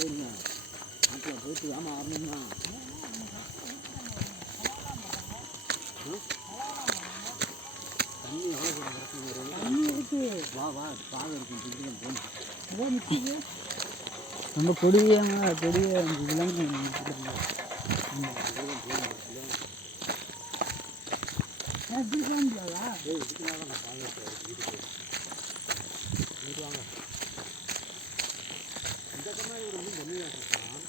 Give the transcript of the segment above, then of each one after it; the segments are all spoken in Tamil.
போயிருங்க ஆட்டில் போயிட்டு ஆமாம் வரணும்னா தண்ணி எவ்வளோ தண்ணி இருக்கு வா வா பாதை இருக்கும் பிடிக்கும் போகணும் அதான் நிற்கிது நம்ம கொடியாக கொடியை இதெல்லாம்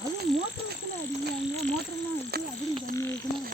அதுவும் மோட்டர் வைக்கல அடிக்கிறாங்க மோட்டர்லாம் வச்சு அதுவும் தண்ணி வைக்கணும்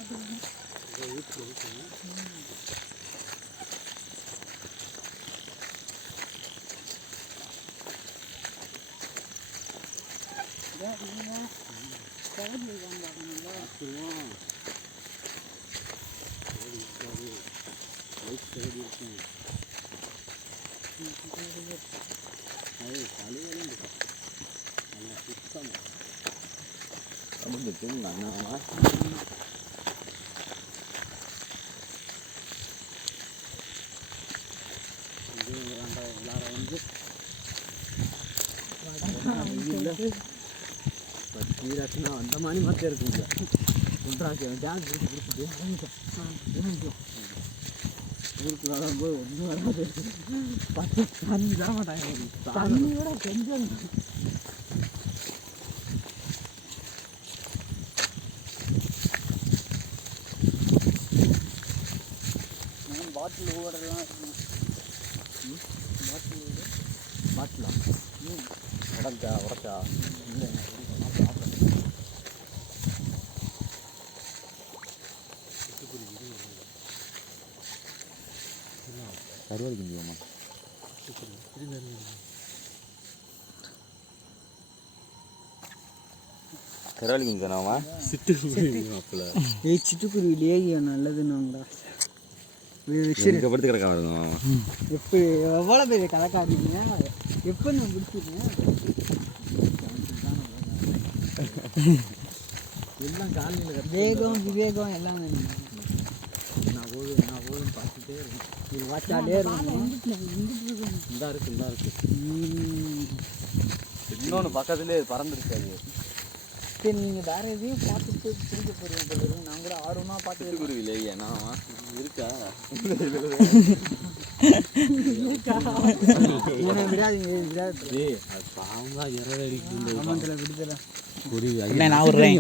வீராட்சினா அந்த மாதிரி மட்டும் இருக்குங்க டான்ஸ் கொடுத்துட்டு ஊருக்கு வரும்போது ஒன்றும் வராது பத்து தண்ணி தர மாட்டாங்க தண்ணியோட கொஞ்சம் பாட்டில் ஓடலாம் பாட்டிலா உடச்சா இல்லை கருவாடு கிண்டியோமா கருவாடு கிண்டிதானாமா சிட்டுக்குருவி லேகியா நல்லதுன்னாங்கடா படுத்து கிடக்கா வருங்க எப்படி எவ்வளோ பெரிய கலக்காதீங்க எப்போ நான் பிடிச்சிருக்கேன் எல்லாம் காலையில் வேகம் விவேகம் எல்லாம் வேணும் நான் போதும் பார்த்துட்டே இருக்கேன் இது வாச்சாலே இருக்கும் இந்தா இருக்கு இன்னொன்று பக்கத்துலேயே பறந்துருக்காது சரி நீங்கள் வேற எதையும் பார்த்துட்டு பிடிக்க போகிறீங்க போல நான் கூட ஆர்வமாக பார்த்து குருவி இல்லையா நான் இருக்கா விடாதீங்க விடாது அது பாவம் தான் விடுதலை குருவி நான் விடுறேன்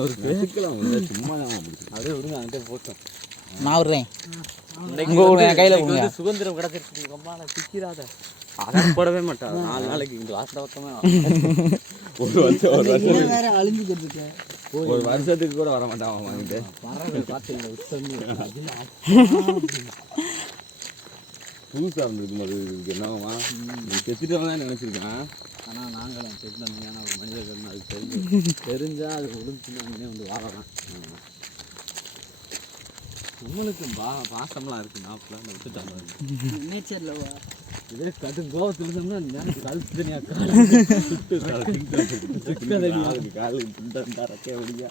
சும்மா தான் அப்படியே விடுங்க அங்கே போட்டோம் நான் விடுறேன் கையில் சுதந்திரம் கிடச்சிருக்கு ரொம்ப சிக்கிறாத அதான் போடவே மாட்டான் 4 நாளைக்கு இங்கே லாஸ்ட் பக்கமே ஒரு வருஷத்துக்கு கூட வர மாட்டான் அவன் வாங்கிட்டு புதுசாக இருந்திருக்கும் அது என்னவா செத்துட்டவன் தான் நினச்சிருக்கேன் ஆனால் நாங்களும் செத்து வந்தீங்கன்னா ஒரு மனிதர்கள் அதுக்கு தெரிஞ்சால் அது ஒழுங்குனாங்கன்னே வந்து வாழலாம் நம்மளுக்கு பாசம்லாம் இருக்குது நாப்பில் விட்டுட்டாங்க நேச்சரில் இதே கடும் கோவத்தில் இருந்தோம்னா கழுத்து தனியாக காலுக்கு துண்டா ரெக்கைய ஒடியா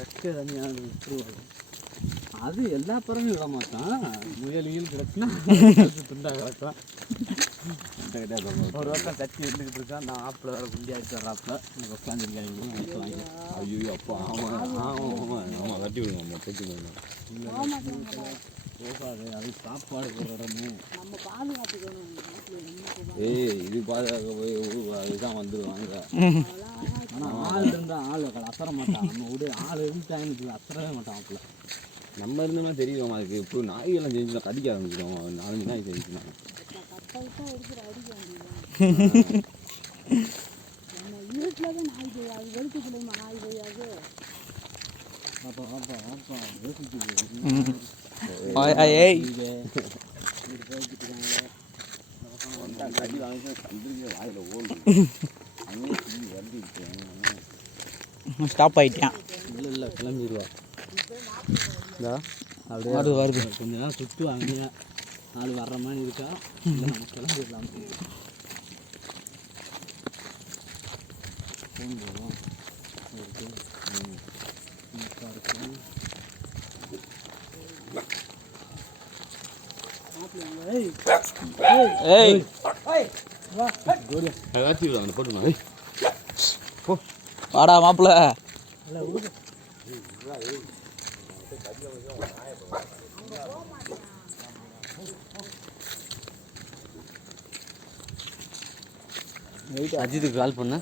ரெக்கை தனியாக விட்டுருவாங்க அது எல்லா பறவையும் விட மாட்டான் முயலியும் கிடக்குன்னா துண்டா கிடக்கும் ஒரு வருஷம் தட்டி இருந்துக்கிட்டு இருக்கான் நான் ஆப்பில் வேறு குண்டி அடிச்சு வர்றாப்பில் எனக்கு உட்காந்துருக்காங்க ஐயோ அப்பா ஆமாம் தட்டி விடுவோம் போகாது அது சாப்பாடு போகிற இடமும் நம்ம பாதுகாத்துக்கணும் இது பாதுகாக்க போய் இதுதான் வந்துடுவாங்க ஆனால் ஆள் இருந்தால் ஆள் அசர மாட்டான் நம்ம விட ஆள் இருந்துட்டாங்க அசரவே மாட்டான் ஆப்பில் நம்ம இருந்தோம்னா தெரியும் அதுக்கு இப்போ நாய்கள்லாம் செஞ்சுனா கடிக்க ஆரம்பிச்சிடும் 4 நாய் செஞ்சுனாங்க ஸ்டாப் ஆயிட்டான் இல்லை கிளம்பிடுவா அப்படியே வருது கொஞ்ச நேரம் சுற்றி வாங்கினா நாள் வர்ற மாதிரி இருக்கா இல்லை நம்ம கிளம்பிடலாம் ஃபோன் போடுவோம் போட்டுமா வாடா மாப்பிள்ள. அஜித்துக்கு கால் பண்ண